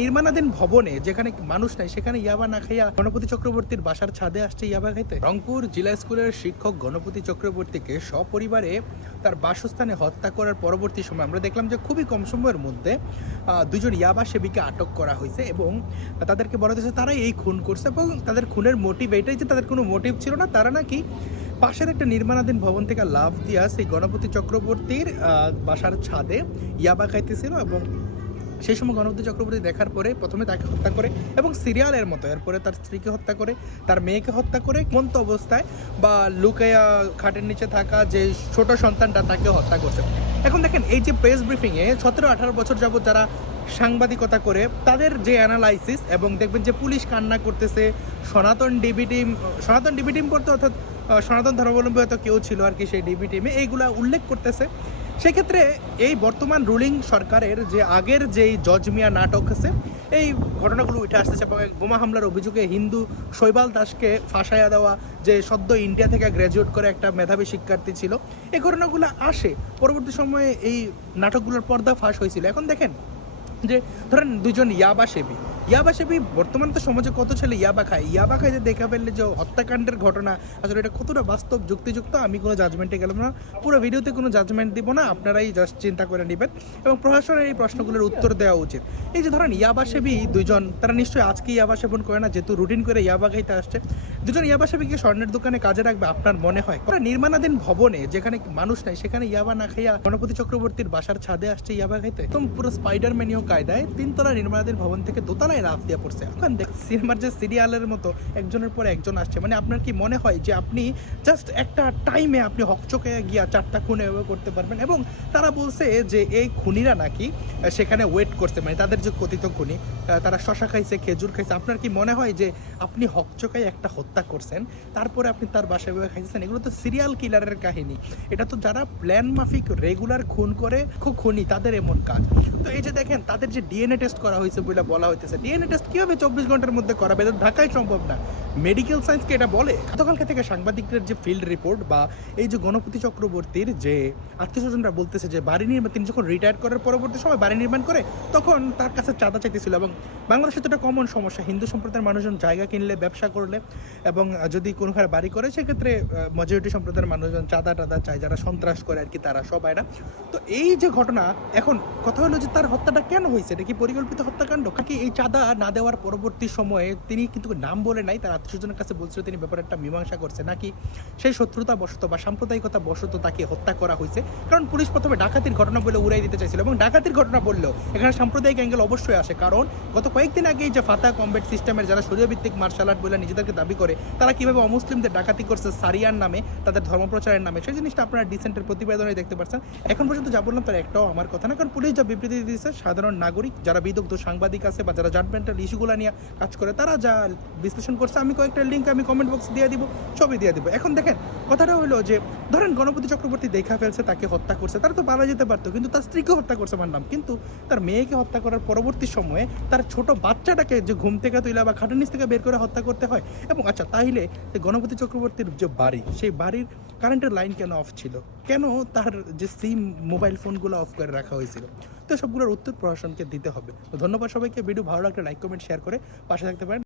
নির্মাণাধীন ভবনে যেখানে মানুষ নাই সেখানে ইয়াবা না খাইয়া গণপতি চক্রবর্তীর বাসার ছাদে আসছে ইয়াবা খাইতে। রংপুর জেলা স্কুলের শিক্ষক গণপতি চক্রবর্তীকে সপরিবারে তার বাসস্থানে হত্যা করার পরবর্তী সময় আমরা দেখলাম যে খুবই কম সময়ের মধ্যে দুজন ইয়াবা সেবীকে আটক করা হয়েছে এবং তাদেরকে বলা হয়েছে তারাই এই খুন করছে এবং তাদের খুনের মোটিভ এটাই যে তাদের কোনো মোটিভ ছিল না, তারা নাকি পাশের একটা নির্মাণাধীন ভবন থেকে লাফ দিয়া সেই গণপতি চক্রবর্তীর বাসার ছাদে ইয়াবা খাইতেছিল এবং সেই সময় গণপতি চক্রবর্তী দেখার পরে প্রথমে তাকে হত্যা করে এবং সিরিয়ালের মতো এরপরে তার স্ত্রীকে হত্যা করে, তার মেয়েকে হত্যা করে, মন্ত অবস্থায় বা লুকাইয়া খাটের নিচে থাকা যে ছোট সন্তানটা তাকে হত্যা করছে। এখন দেখেন এই যে প্রেস ব্রিফিংয়ে 17-18 বছর যাবত যারা সাংবাদিকতা করে তাদের যে অ্যানালাইসিস এবং দেখবেন যে পুলিশ কান্না করতেছে, সনাতন ডিবি টিম করতে, অর্থাৎ সনাতন ধর্মাবলম্বী হয়তো কেউ ছিল আর কি সেই ডিবি টিমে, এইগুলা উল্লেখ করতেছে। সেক্ষেত্রে এই বর্তমান রুলিং সরকারের যে আগের যেই জজ মিয়া নাটক আছে এই ঘটনাগুলো উঠে আসতেছে। বোমা হামলার অভিযোগে হিন্দু শৈবাল দাসকে ফাঁসাইয়া দেওয়া, যে সদ্য ইন্ডিয়া থেকে গ্র্যাজুয়েট করে একটা মেধাবী শিক্ষার্থী ছিল, এই ঘটনাগুলো আসে। পরবর্তী সময়ে এই নাটকগুলোর পর্দা ফাঁস হয়েছিল। এখন দেখেন যে ধরেন দুজন ইয়াবা সেবী বর্তমানে তো সমাজে কত ছেলে ইয়াবা খায় যে দেখা ফেললে যে হত্যাকাণ্ডের ঘটনা আসলে এটা কতটা বাস্তব যুক্তিযুক্ত আমি কোনো জাজমেন্টে গেলাম না, পুরো ভিডিওতে কোনো জাজমেন্ট দিব না, আপনারাই জাস্ট চিন্তা করে নেবেন এবং প্রশাসনের এই প্রশ্নগুলোর উত্তর দেওয়া উচিত। এই যে ধরেন ইয়াবা সেবী দুজন, তারা নিশ্চয়ই আজকে ইয়াবা সেবন করে না, যেহেতু রুটিন করে ইয়াবা খাইতে আসছে। দুজন ইয়াবা সেবীকে স্বর্ণের দোকানে কাজে রাখবে আপনার মনে হয়? নির্মাণাধীন ভবনে যেখানে মানুষ নাই সেখানে ইয়াবা না খাইয়া গণপতি চক্রবর্তীর বাসার ছাদে আসছে ইয়াবা খাইতে। একদম পুরো স্পাইডারম্যানীয় কায়দায় 3তলা নির্মাণাধীন ভবন থেকে দোতলায় লাফ দিয়ে পড়ছে। এখন দেখ সিনেমার যে সিরিয়ালের মতো একজনের পর একজন আসছে, মানে আপনার কি মনে হয় যে আপনি জাস্ট একটা টাইমে আপনি হকচকে গিয়া 4টা খুন এভাবে করতে পারবেন? এবং তারা বলছে যে এই খুনিরা নাকি সেখানে ওয়েট করছে, মানে তাদের যে কথিত খুনি তারা শশা খাইছে, খেজুর খাইছে। আপনার কি মনে হয় যে আপনি হকচকায় একটা হত্যা করছেন তারপরে আপনি তার বাসায় খাইছেন? এগুলো তো সিরিয়াল কিলারের কাহিনী। এটা তো যারা প্ল্যান মাফিক রেগুলার খুন করে খুনি তাদের এমন কাজ। তো এই যে দেখেন তাদের যে ডিএনএ টেস্ট করা হয়েছে বলে বলা হইতেছে, ডিএনএ টেস্ট কীভাবে 24 ঘন্টার মধ্যে করাবে? এটা ঢাকায় সম্ভব না, মেডিকেল সায়েন্সকে এটা বলে। গতকালকে থেকে সাংবাদিকদের যে ফিল্ড রিপোর্ট বা এই যে গণপতি চক্রবর্তীর যে আত্মীয়স্বজনরা বলতেছে যে বাড়ি নির্মাণ, তিনি যখন রিটায়ার করার পরবর্তী সময় বাড়ি নির্মাণ করে তখন তার কাছে চাঁদা চাইতেছিল। এবং বাংলাদেশে তো একটা কমন সমস্যা, হিন্দু সম্প্রদায়ের মানুষজন জায়গা কিনলে, ব্যবসা করলে এবং যদি কোনো ঘরে বাড়ি করে সেক্ষেত্রে মেজরিটি সম্প্রদায়ের মানুষজন চাঁদা চায়, যারা সন্ত্রাস করে আর কি, তারা সবাই না। তো এই যে ঘটনা, এখন কথা হলো যে তার হত্যাটা কেন হয়েছে? এটা কি পরিকল্পিত হত্যাকাণ্ড? কি এই চাঁদা না দেওয়ার পরবর্তী সময়ে তিনি কিন্তু নাম বলে নাই, তার আত্মীয়স্বজনের কাছে বলছিল তিনি ব্যাপারে একটা মীমাংসা করছে, নাকি সেই শত্রুতা বশত বা সাম্প্রদায়িকতা বশত তাকে হত্যা করা হয়েছে? কারণ পুলিশ প্রথমে ডাকাতির ঘটনা বলে উড়াই দিতে চাইছিল এবং ডাকাতির ঘটনা বললেও এখানে সাম্প্রদায়িক অ্যাঙ্গেল অবশ্যই আসে। কারণ গত কয়েকদিন আগেই যে ফাতা কমব্যাট সিস্টেমের যারা শরীয় ভিত্তিক মার্শাল আর্ট বলে নিজেদেরকে দাবি করে, তারা কিভাবে অমুসলিমদের ডাকাতি করছে সারিয়ার নামে, তাদের ধর্মপ্রচারের নামে, সেই জিনিসটা আপনারা ডিসেন্টের প্রতিবেদনে দেখতে পাচ্ছেন। এখন পর্যন্ত যা বললাম তার একটাও আমার কথা না, কারণ পুলিশ যা বিবৃতি দিয়েছে সাধারণ নাগরিক যারা বিদগ্ধ সাংবাদিক আছে বা যারা জাজমেন্টাল ইস্যুগুলো নিয়ে কাজ করে তারা যা বিশ্লেষণ করছে, আমি কয়েকটা লিঙ্ক আমি কমেন্ট বক্স দিয়ে দিব, ছবি দিয়ে দিব। এখন দেখেন কথাটা হলো যে ধরেন গণপতি চক্রবর্তী দেখা ফেলছে, তাকে হত্যা করছে, তারা তো পালা যেতে পারতো, কিন্তু তার স্ত্রীকে হত্যা করছে মানলাম, কিন্তু তার মেয়েকে হত্যা করার পরবর্তী সময়ে তার ছোট বাচ্চাটাকে যে ঘুম থেকে তুইলা বা খাটের নিচ থেকে বের করে হত্যা করতে হয়। এবং আচ্ছা তাইলে গণপতি চক্রবর্তীর যে বাড়ি, সেই বাড়ির কারেন্টের লাইন কেন অফ ছিল? কেন তার যে সিম মোবাইল ফোনগুলো অফ করে রাখা হয়েছিল? তো সবগুলোর উত্তর প্রশাসনকে দিতে হবে। তো ধন্যবাদ সবাইকে। ভিডিও ভালো লাগলে লাইক, কমেন্ট, শেয়ার করে পাশে থাকতে পারেন।